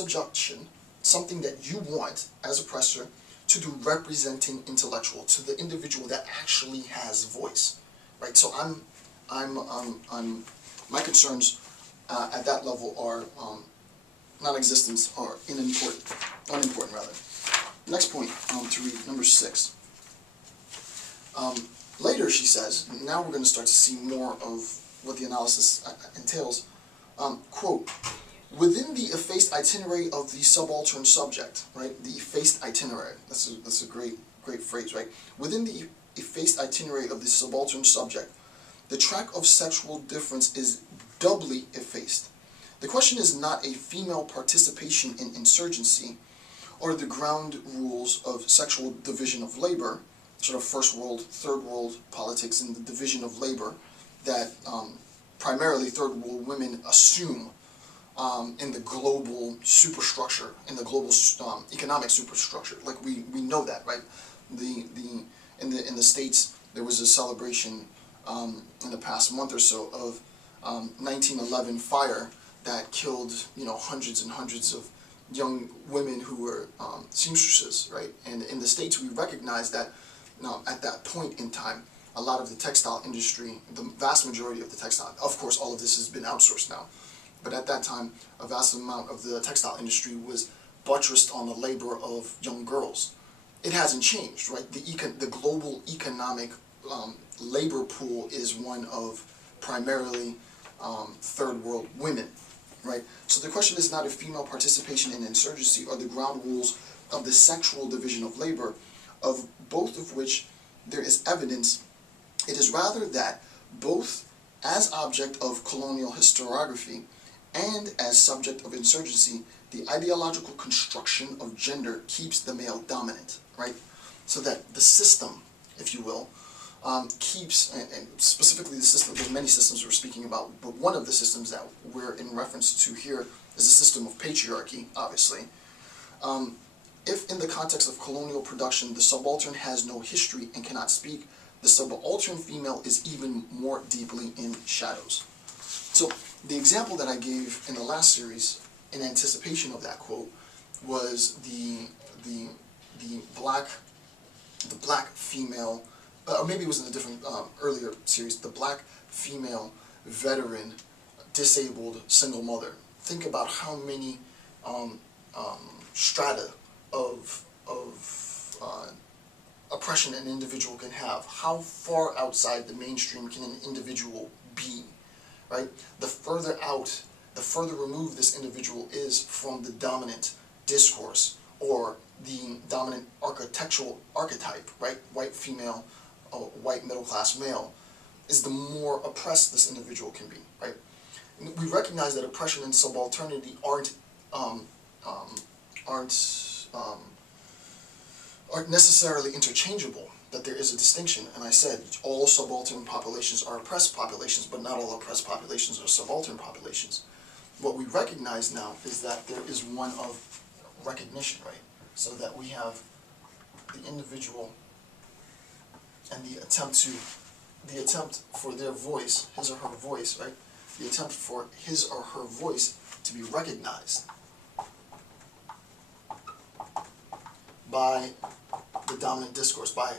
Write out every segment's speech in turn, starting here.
subjection, something that you want as oppressor, to the representing intellectual, to the individual that actually has voice, right? So my concerns at that level are non-existence or unimportant rather. Next point to read, number 6. Later she says, now we're going to start to see more of what the analysis entails, quote, within the effaced itinerary of the subaltern subject, right? The effaced itinerary, that's a great phrase, right? Within the effaced itinerary of the subaltern subject, the track of sexual difference is doubly effaced. The question is not a female participation in insurgency or the ground rules of sexual division of labor, sort of first world, third world politics and the division of labor that primarily third world women assume in the global superstructure, in the global economic superstructure. Like we know that, right? In the States there was a celebration in the past month or so of 1911 fire that killed, hundreds and hundreds of young women who were seamstresses, right? And in the States, we recognize that at that point in time, a lot of the textile industry, the vast majority of the textile, of course, all of this has been outsourced now, but at that time, a vast amount of the textile industry was buttressed on the labor of young girls. It hasn't changed, right? The global economic labor pool is one of primarily third world women, right? So the question is not if female participation in insurgency or the ground rules of the sexual division of labor, of both of which there is evidence. It is rather that both as object of colonial historiography and as subject of insurgency, the ideological construction of gender keeps the male dominant, right? So that the system, if you will, keeps, and specifically the system, there's many systems we're speaking about, but one of the systems that we're in reference to here is the system of patriarchy, obviously. If in the context of colonial production the subaltern has no history and cannot speak, the subaltern female is even more deeply in shadows. So the example that I gave in the last series, in anticipation of that quote, was the black female, or maybe it was in a different earlier series, the black female veteran disabled single mother. Think about how many strata of oppression an individual can have. How far outside the mainstream can an individual be, right? The further out, the further removed this individual is from the dominant discourse or the dominant architectural archetype, right? White female, white middle class male, is the more oppressed this individual can be, right? And we recognize that oppression and subalternity aren't necessarily interchangeable, that there is a distinction. And I said all subaltern populations are oppressed populations, but not all oppressed populations are subaltern populations. What we recognize now is that there is one of recognition, right? So that we have the individual and the attempt for their voice, his or her voice, right? The attempt for his or her voice to be recognized by the dominant discourse, by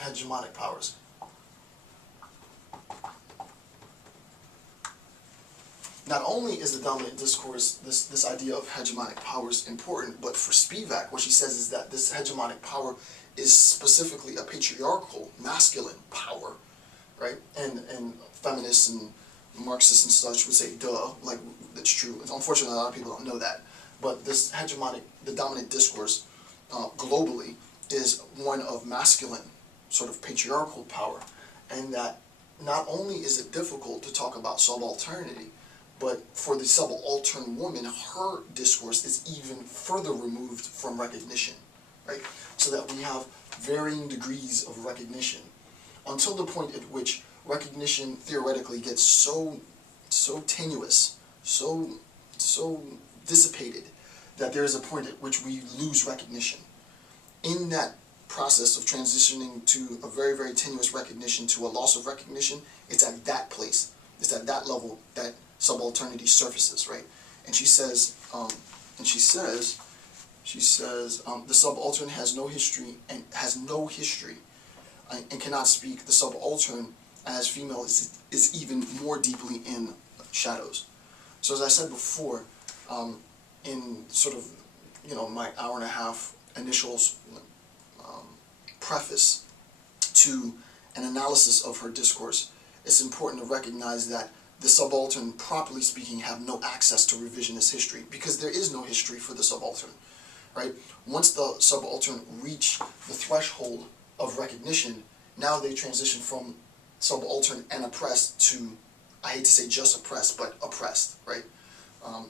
hegemonic powers. Not only is the dominant discourse, this idea of hegemonic powers important, but for Spivak, what she says is that this hegemonic power is specifically a patriarchal, masculine power, right? And feminists and Marxists and such would say, duh, like, that's true. Unfortunately, a lot of people don't know that. But this hegemonic, the dominant discourse globally is one of masculine, sort of patriarchal power. And that not only is it difficult to talk about subalternity, but for the subaltern woman, her discourse is even further removed from recognition, right? So that we have varying degrees of recognition until the point at which recognition theoretically gets so tenuous, so dissipated, that there is a point at which we lose recognition. In that process of transitioning to a very, very tenuous recognition to a loss of recognition, it's at that place, it's at that level that subalternity surfaces, right? And she says and she says, the subaltern has no history and cannot speak. The subaltern as female is even more deeply in shadows. So as I said before, in sort of, my hour and a half initial preface to an analysis of her discourse, it's important to recognize that the subaltern, properly speaking, have no access to revisionist history, because there is no history for the subaltern, right? Once the subaltern reach the threshold of recognition, now they transition from subaltern and oppressed to, I hate to say just oppressed, but oppressed, right?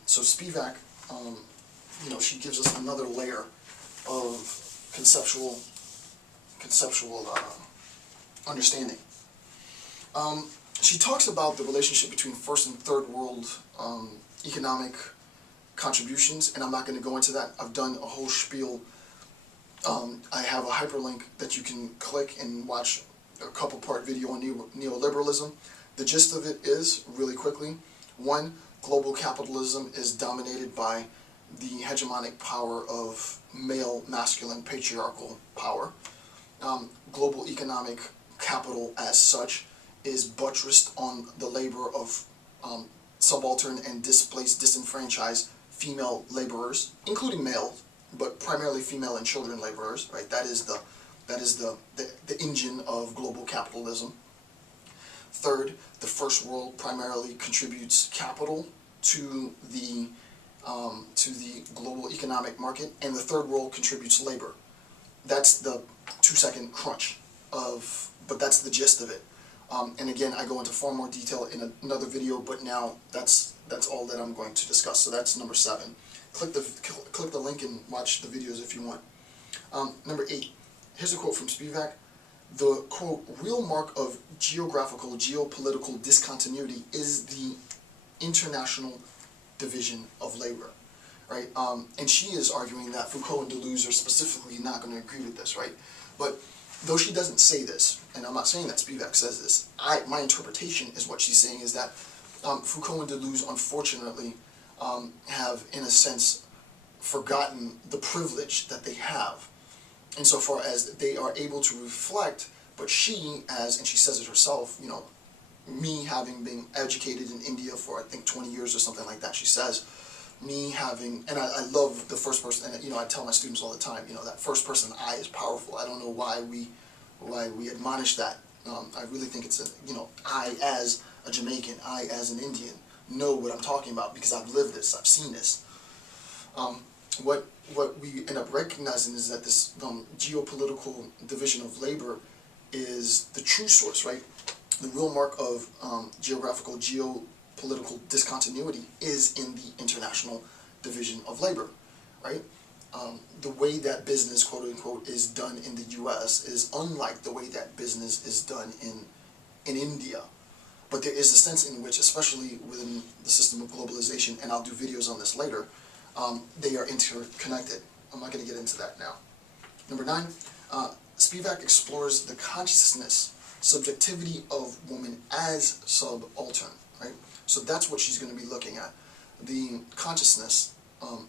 So Spivak, she gives us another layer of conceptual understanding. She talks about the relationship between first and third world economic contributions, and I'm not going to go into that. I've done a whole spiel. I have a hyperlink that you can click and watch a couple-part video on neoliberalism. The gist of it is, really quickly, one, global capitalism is dominated by the hegemonic power of male, masculine, patriarchal power. Global economic capital as such is buttressed on the labor of subaltern and displaced, disenfranchised female laborers, including male, but primarily female and children laborers, right? That is the engine of global capitalism. Third, the first world primarily contributes capital to the global economic market, and the third world contributes labor. That's the 2-second crunch but that's the gist of it. And again, I go into far more detail in another video, but now that's all that I'm going to discuss. So that's number 7. Click the link and watch the videos if you want. Number 8. Here's a quote from Spivak. The, quote, real mark of geopolitical discontinuity is the international division of labor, right? And she is arguing that Foucault and Deleuze are specifically not going to agree with this, right? But though she doesn't say this, and I'm not saying that Spivak says this, my interpretation is what she's saying is that Foucault and Deleuze, unfortunately, have, in a sense, forgotten the privilege that they have, insofar as they are able to reflect, but she, and she says it herself, me having been educated in India for, I think, 20 years or something like that, she says, me having, and I love the first person, and I tell my students all the time, that first person I is powerful. I don't know why we admonish that. I really think it's I as a Jamaican, I as an Indian know what I'm talking about because I've lived this, I've seen this. What we end up recognizing is that this geopolitical division of labor is the true source, right? The real mark of geopolitical discontinuity is in the international division of labor, right? The way that business, quote unquote, is done in the U.S. is unlike the way that business is done in India. But there is a sense in which, especially within the system of globalization, and I'll do videos on this later, they are interconnected. I'm not going to get into that now. Number 9, Spivak explores the consciousness, subjectivity of woman as subaltern, right? So that's what she's going to be looking at. The consciousness,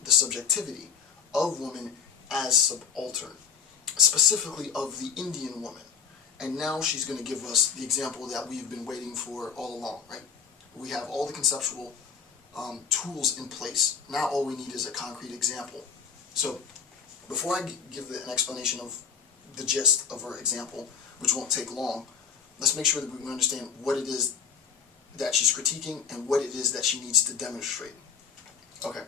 the subjectivity of woman as subaltern, specifically of the Indian woman. And now she's going to give us the example that we've been waiting for all along, right? We have all the conceptual tools in place. Now all we need is a concrete example. So before I give an explanation of the gist of her example, which won't take long, let's make sure that we understand what it is that she's critiquing and what it is that she needs to demonstrate. Okay.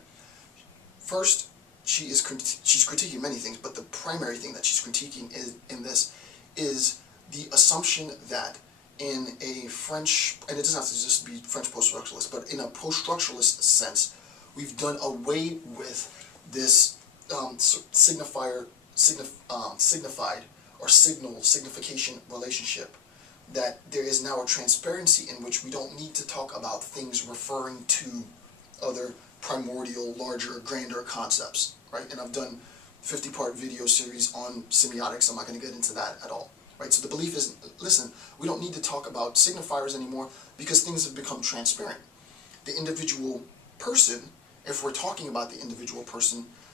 First, she's critiquing many things, but the primary thing that she's critiquing is the assumption that in a French, and it doesn't have to just be French post-structuralist, but in a post-structuralist sense, we've done away with this signified or signification relationship, that there is now a transparency in which we don't need to talk about things referring to other primordial, larger, grander concepts, right? And I've done 50-part video series on semiotics. I'm not going to get into that at all, right? So the belief is, listen, we don't need to talk about signifiers anymore because things have become transparent. The individual person if we're talking about the individual person,